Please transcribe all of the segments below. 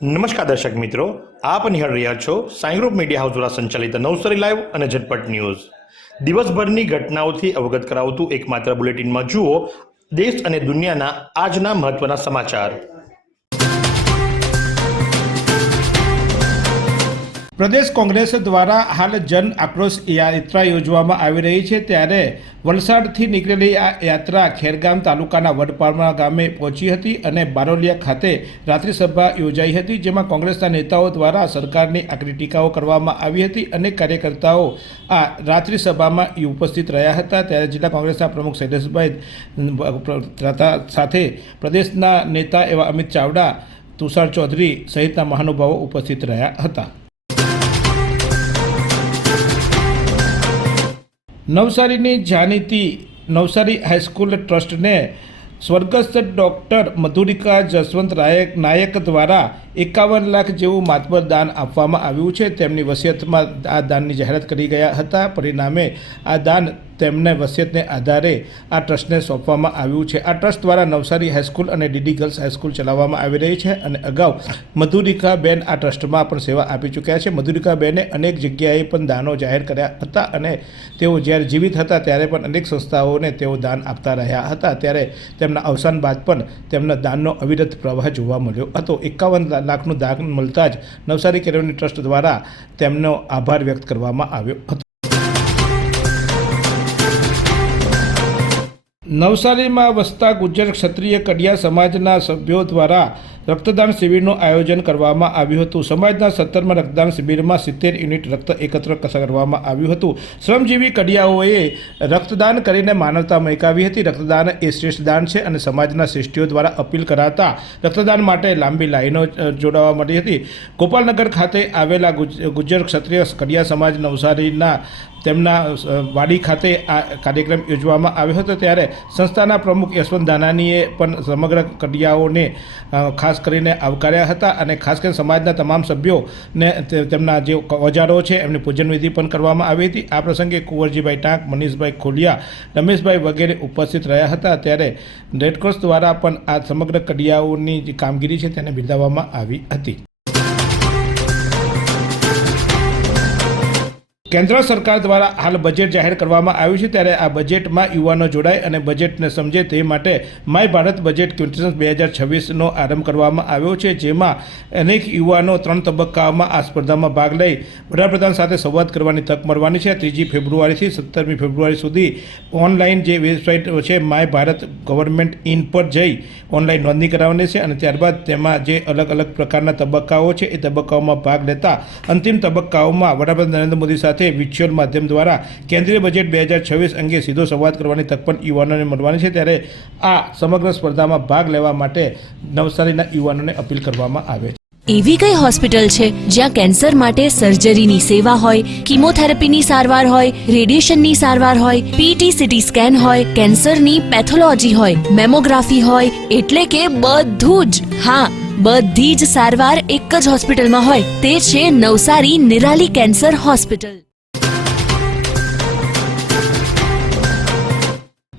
નમસ્કાર દર્શક મિત્રો, આપ નિહાળ રહ્યા છો સાઈ ગ્રુપ મીડિયા હાઉસ દ્વારા સંચાલિત નવસારી લાઈવ અને ઝટપટ ન્યૂઝ। દિવસભરની ઘટનાઓથી અવગત કરાવતું એકમાત્ર બુલેટિનમાં જુઓ દેશ અને દુનિયાના આજના મહત્વના સમાચાર। प्रदेश कांग्रेस द्वारा हाल जन आक्रोश यात्रा योजवामां आवी रही है, त्यारे वलसाडथी निकळेली आ यात्रा खेरगाम तालुकाना वडपाडा गामे पहोंची हती अने बारोलिया खाते रात्रि सभा योजाई हती, जेमां कांग्रेसना नेताओं द्वारा सरकारनी आकरी टीकाओ करवामां आवी हती। अनेक कार्यकर्ताओ आ रात्रि सभामां उपस्थित रह्या हता। त्यारे जिल्ला कांग्रेसना प्रमुख शैलेषभाई साथे प्रदेशना नेता एवा अमित चावड़ा, तुषार चौधरी सहितना महानुभावो उपस्थित रह्या हता। नवसारी जाणीती नवसारी हाईस्कूल ट्रस्ट ने स्वर्गस्थ डॉक्टर मधुरिका जसवंत नायक द्वारा 51 लाख जेवुं मातबर दान आपवामां आव्युं छे। तेमनी वसियतमां आ दाननी जाहेरात करी गया हता। परिणामे आ दान तेमने वसियतने आधारे आ ट्रस्टने सोंपवामां आव्युं छे। आ ट्रस्ट द्वारा नवसारी हाईस्कूल और डीडी गर्ल्स हाईस्कूल चलाववामां आवी रही है और अगाऊ मधुरिकाबेन आ ट्रस्टमां पण सेवा आपी चूक्या छे। मधुरिकाबेने अनेक जग्याए पण दानो जाहेर कर्या हता अने तेओ ज्यारे जीवित हता त्यारे पण अनेक संस्थाओने तेओ दान आपता रह्या हता। त्यारे तेमना अवसान बाद पण तेमना दाननो अविरत प्रवाह जोवा मळ्यो हतो। 51 लाखनुं दान मळता ज नवसारी केळवणी ट्रस्ट द्वारा तेमनो आभार व्यक्त करवामां आव्यो हतो। नवसारी में वसता गुज्जर क्षत्रिय कडिया समाजना सभ्यों द्वारा रक्तदान शिविरનું आयोजन કરવામાં આવ્યું હતું। સમાજના 17મા રક્તદાન શિબિરમાં 70 યુનિટ રક્ત એકત્ર કરવામાં આવ્યું હતું। શ્રમજીવી કડિયાઓએ રક્તદાન કરીને માનવતા મહેકાવી હતી। રક્તદાન એ શ્રેષ્ઠ દાન છે અને સમાજના શ્રેષ્ઠીઓ દ્વારા અપીલ કરાતા રક્તદાન માટે લાંબી લાઈનો જોડાવા મળી હતી। ગોપાલનગર ખાતે આવેલા ગુજ્જર ક્ષત્રિય કડિયા સમાજ નવસારીના તેમના વાડી ખાતે આ કાર્યક્રમ યોજવામાં આવ્યો હતો। ત્યારે સંસ્થાના પ્રમુખ યશવંત દાનાનીએ પણ સમગ્ર કડિયાઓને ખાસ કરીને આવકાર્યા હતા અને ખાસ કરીને સમાજના તમામ સભ્યોને તેમના જે ઓજારો છે એમની પૂજન વિધિ પણ કરવામાં આવી હતી। આ પ્રસંગે કુંવરજીભાઈ ટાંક, મનીષભાઈ ખોલિયા, રમેશભાઈ વગેરે ઉપસ્થિત રહ્યા હતા। ત્યારે રેડક્રોસ દ્વારા પણ આ સમગ્ર કડિયાઓની જે કામગીરી છે તેને બિરદાવવામાં આવી હતી। केंद्र सरकार द्वारा हाल बजेट जाहिर करवामां आव्युं छे, त्यारे आ बजेट में युवानो जोड़ाय अने बजेट ने समझे ते माटे माय भारत बजेट क्विंटेशन 2026 नो आरंभ करवामां आव्यो छे, जेमां अनेक युवानो 3 तबक्काओमां आ स्पर्धामां भाग लई वडाप्रधान साथे संवाद करवानी तक मळवानी छे। 3 फेब्रुआरी थी 17 फेब्रुआरी सुधी ऑनलाइन जे वेबसाइट छे माय भारत गवर्नमेंट इन पर जई ऑनलाइन नोंधणी करावવાની છે અને ત્યારબાદ તેમાં જે અલગ અલગ પ્રકારના તબક્કાઓ છે એ તબક્કાઓમાં ભાગ લેતા અંતિમ તબક્કાઓમાં વડાપ્રધાન નરેન્દ્ર મોદી સાથે વિર્ચ્યુઅલ માધ્યમ દ્વારા કેન્દ્રીય બજેટ 2026 અંગે સીધો સંવાદ કરવાની તક પણ યુવાનોને મળવાની છે। ત્યારે આ સમગ્ર સ્પર્ધામાં ભાગ લેવા માટે નવસારીના યુવાનોને અપીલ કરવામાં આવે છે। એવી કઈ હોસ્પિટલ છે જ્યાં કેન્સર માટે સર્જરીની સેવા હોય, કીમોથેરાપીની સારવાર હોય, રેડિયેશનની સારવાર હોય, પીટી સીટી સ્કેન હોય, કેન્સરની પેથોલોજી હોય, મેમોગ્રાફી હોય, એટલે કે બધું જ। હા, બધી જ સારવાર એક જ હોસ્પિટલમાં હોય, તે છે Navsari Nirali cancer hospital.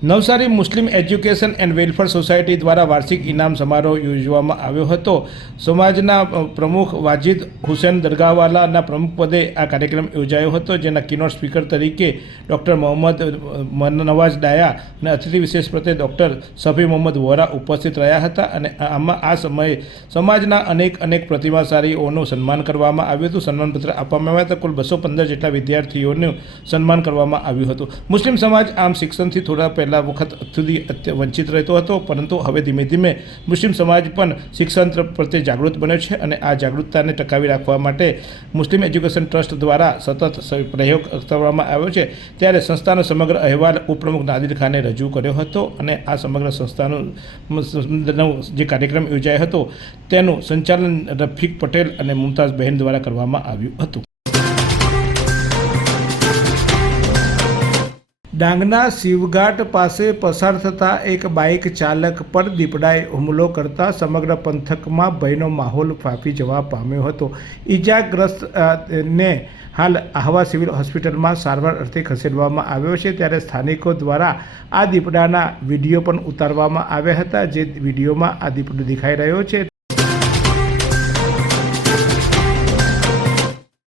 Navsari Muslim education and welfare society द्वारा वार्षिक इनाम समारोह योजवामां आव्यो हतो। समाजना प्रमुख वाजिद हुसैन दरगाहवालाना प्रमुख पदे आ कार्यक्रम योजायो हतो, जेना कीनोट स्पीकर तरीके डॉक्टर मोहम्मद नवाज डाया અને અતિથિ વિશેષ પ્રત્યે ડૉક્ટર સફી મોહમ્મદ વોરા ઉપસ્થિત રહ્યા હતા અને આમાં આ સમયે સમાજના અનેક પ્રતિભાશાળીઓનું સન્માન કરવામાં આવ્યું હતું। સન્માનપત્ર આપવામાં આવ્યા હતા। કુલ 215 જેટલા વિદ્યાર્થીઓનું સન્માન કરવામાં આવ્યું હતું। મુસ્લિમ સમાજ આમ શિક્ષણથી થોડા પહેલા વખત સુધી વંચિત રહેતો હતો, પરંતુ હવે ધીમે ધીમે મુસ્લિમ સમાજ પણ શિક્ષણ પ્રત્યે જાગૃત બન્યો છે અને આ જાગૃતતાને ટકાવી રાખવા માટે મુસ્લિમ એજ્યુકેશન ટ્રસ્ટ દ્વારા સતત પ્રયોગ કરવામાં આવ્યો છે। ત્યારે સંસ્થાનો સમગ્ર અહેવાલ ઉપપ્રમુખ નાદિર ખાને રજૂ કર્યો હતો અને આ સમગ્ર સંસ્થાનો જે કાર્યક્રમ યોજાયો હતો તેનું સંચાલન રફીક પટેલ અને મુમતાઝ બહેન દ્વારા કરવામાં આવ્યું હતું। ડાંગના શિવઘાટ પાસે પસાર થતા એક બાઇક ચાલક પર દીપડાએ હુમલો કરતા સમગ્ર પંથકમાં ભયનો માહોલ ફાંફી જવા પામ્યો હતો। ઈજાગ્રસ્ત ને હાલ આહવા સિવિલ હોસ્પિટલમાં સારવાર અર્થે ખસેડવામાં આવ્યો છે। ત્યારે સ્થાનિકો દ્વારા આ દીપડાના વિડીયો પણ ઉતારવામાં આવ્યા હતા, જે વિડીયોમાં આ દીપડો દેખાઈ રહ્યો છે।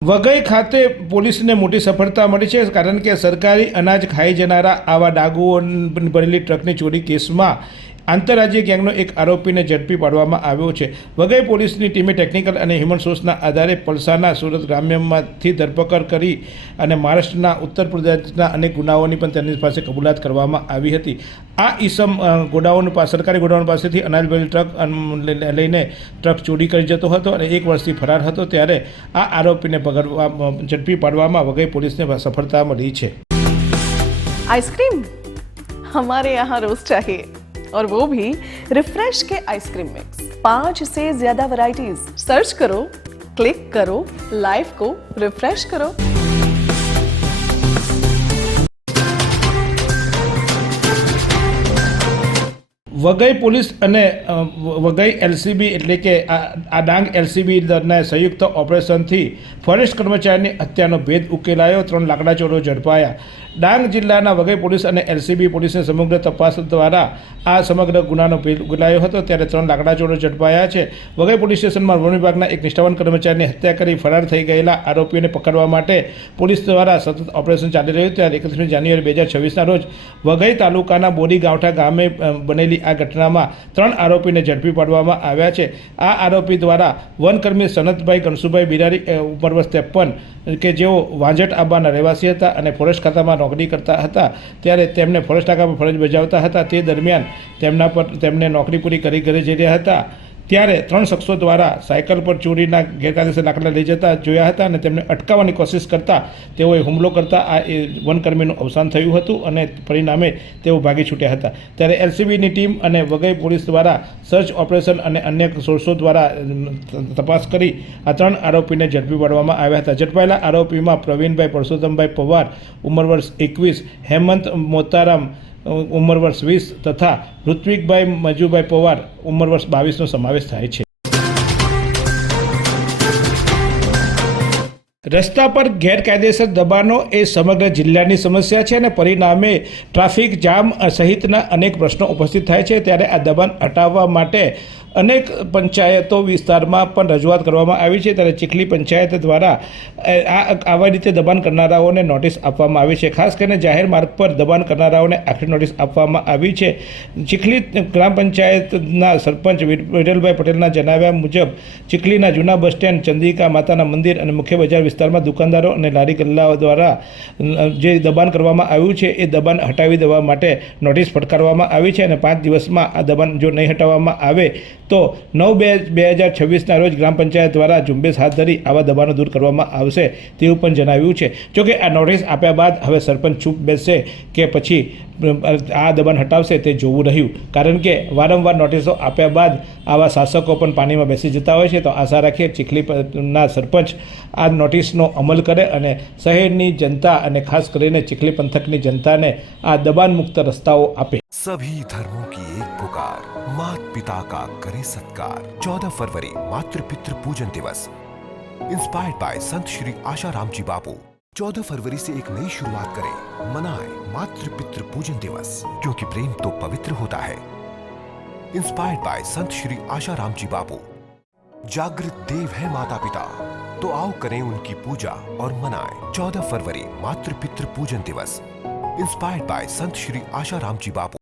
વઘઈ ખાતે પોલીસને મોટી સફળતા મળી છે, કારણ કે સરકારી અનાજ ખાઈ જનારા આવા ડાગુઓ ભરેલી ટ્રકની ચોરી કેસમાં આંતરરાજ્ય ગેંગનો એક આરોપીને ઝડપી પાડવામાં આવ્યો છે. વઘઈ પોલીસની ટીમે ટેકનિકલ અને હ્યુમન સોર્સના આધારે પલસાના સુરત ગ્રામ્યમાંથી ધરપકડ કરી અને મહારાષ્ટ્રના ઉત્તર પ્રદેશના અનેક ગુનાઓની પણ તેની પાસે કબૂલાત કરવામાં આવી હતી. આ ઈસમ સરકારી ગોડાઉન પાસેથી અનાજ ભરેલી ટ્રક લઈને ટ્રક ચોરી કરી જતો હતો અને 1 વર્ષથી ફરાર હતો, ત્યારે આ આરોપીને ઝડપી પાડવામાં વઘઈ પોલીસને સફળતા મળી છે. आइसक्रीम हमारे यहाँ रोज चाहिए, और वो भी रिफ्रेश के आइसक्रीम मिक्स. 5 से ज्यादा वैरायटीज. सर्च करो, क्लिक करो, लाइफ को रिफ्रेश करो. વઘઈ પોલીસ અને વઘઈ એલસીબી એટલે કે આ ડાંગ એલસીબી દળના સંયુક્ત ઓપરેશનથી ફોરેસ્ટ કર્મચારીની હત્યાનો ભેદ ઉકેલાયો. 3 લાકડા ચોરો ઝડપાયા. ડાંગ જિલ્લાના વઘઈ પોલીસ અને એલસીબી પોલીસની સમગ્ર તપાસ દ્વારા આ સમગ્ર ગુનાનો ભેદ ઉકેલાયો હતો, ત્યારે 3 લાકડા ચોરો ઝડપાયા છે. વઘઈ પોલીસ સ્ટેશનમાં વન વિભાગના એક નિષ્ઠાવાન કર્મચારીની હત્યા કરી ફરાર થઈ ગયેલા આરોપીઓને પકડવા માટે પોલીસ દ્વારા સતત ઓપરેશન ચાલી રહ્યું, ત્યારે 31 જાન્યુઆરી 2026ના રોજ વઘઈ તાલુકાના બોરી ગાંવઠા ગામે બનેલી આ ઘટનામાં 3 આરોપીને ઝડપી પાડવામાં આવ્યા છે. આ આરોપી દ્વારા વનકર્મી સનતભાઈ કનસુભાઈ બિરારી ઉંમર વર્ષ 53 કે જેઓ વાંઝટ આંબાના રહેવાસી હતા અને ફોરેસ્ટ ખાતામાં નોકરી કરતા હતા, ત્યારે તેમને ફોરેસ્ટ નાકા પર ફરજ બજાવતા હતા. તે દરમિયાન તેમને નોકરી પૂરી કરી ઘરે જઈ રહ્યા હતા, ત્યારે 3 શખ્સો દ્વારા સાયકલ પર ચોરીના ગેરકાયદેસર લાકડા લઈ જતા જોયા હતા અને તેમને અટકાવવાની કોશિશ કરતા તેઓએ હુમલો કરતા આ વનકર્મીનું અવસાન થયું હતું અને પરિણામે તેઓ ભાગી છૂટ્યા હતા. ત્યારે એલસીબીની ટીમ અને વઘઈ પોલીસ દ્વારા સર્ચ ઓપરેશન અને અન્ય સોર્સો દ્વારા તપાસ કરી આ 3 આરોપીને ઝડપી પાડવામાં આવ્યા હતા. ઝડપાયેલા આરોપીમાં પ્રવીણભાઈ પરસોત્તમભાઈ પવાર ઉંમર વર્ષ 21, હેમંત મોતારામ ઉંમર વર્ષ 20 તથા ઋત્વિકભાઈ મજુભાઈ પવાર ઉંમર વર્ષ 22નો સમાવેશ થાય છે. રસ્તા પર ગેરકાયદેસર દબાણો એ સમગ્ર જિલ્લાની સમસ્યા છે અને પરિણામે ટ્રાફિક જામ સહિતના અનેક પ્રશ્નો ઉપસ્થિત થાય છે. ત્યારે આ દબાણ હટાવવા માટે અનેક પંચાયતો વિસ્તારમાં પણ રજૂઆત કરવામાં આવી છે. ત્યારે ચીખલી પંચાયત દ્વારા આવા રીતે દબાણ કરનારાઓને નોટિસ આપવામાં આવી છે. ખાસ કરીને જાહેર માર્ગ પર દબાણ કરનારાઓને આખરી નોટિસ આપવામાં આવી છે. ચીખલી ગ્રામ પંચાયતના સરપંચ વિરલભાઈ પટેલના જણાવ્યા મુજબ ચીખલીના જૂના બસ સ્ટેન્ડ, ચંદ્રિકા માતાના મંદિર અને મુખ્ય બજાર વિસ્તારમાં દુકાનદારો અને લારી ગલ્લાઓ દ્વારા જે દબાણ કરવામાં આવ્યું છે એ દબાણ હટાવી દેવા માટે નોટિસ ફટકારવામાં આવી છે અને 5 દિવસમાં આ દબાણ જો નહીં હટાવવામાં આવે તો 9/2/2026ના રોજ ગ્રામ પંચાયત દ્વારા ઝુંબેશ હાથ ધરી આવા દબાણો દૂર કરવામાં આવશે તેવું પણ જણાવ્યું છે. જોકે આ નોટિસ આપ્યા બાદ હવે સરપંચ ચૂપ બેસશે કે પછી આ દબાણ હટાવશે તે જોવું રહ્યું, કારણ કે વારંવાર નોટિસો આપ્યા બાદ આવા શાસકો પણ પાણીમાં બેસી જતા હોય છે. તો આશા રાખીએ ચીખલીના સરપંચ આ નોટિસનો અમલ કરે અને શહેરની જનતા અને ખાસ કરીને ચીખલી પંથકની જનતાને આ દબાણ મુક્ત રસ્તાઓ આપે. सभी धर्मों की एक पुकार, मात पिता का करे सत्कार. 14 फरवरी मातृ पितृ पूजन दिवस, इंस्पायर्ड बाय संत श्री आशारामजी बापू. 14 फरवरी से एक नई शुरुआत करें, मनाएं मातृ पितृ पूजन दिवस, क्योंकि प्रेम तो पवित्र होता है. इंस्पायर्ड बाय संत श्री आशारामजी बापू. जागृत देव है माता पिता, तो आओ करें उनकी पूजा और मनाएं 14 फरवरी मातृ पितृ पूजन दिवस. Inspired by Sant Shri Asharamji Bapu.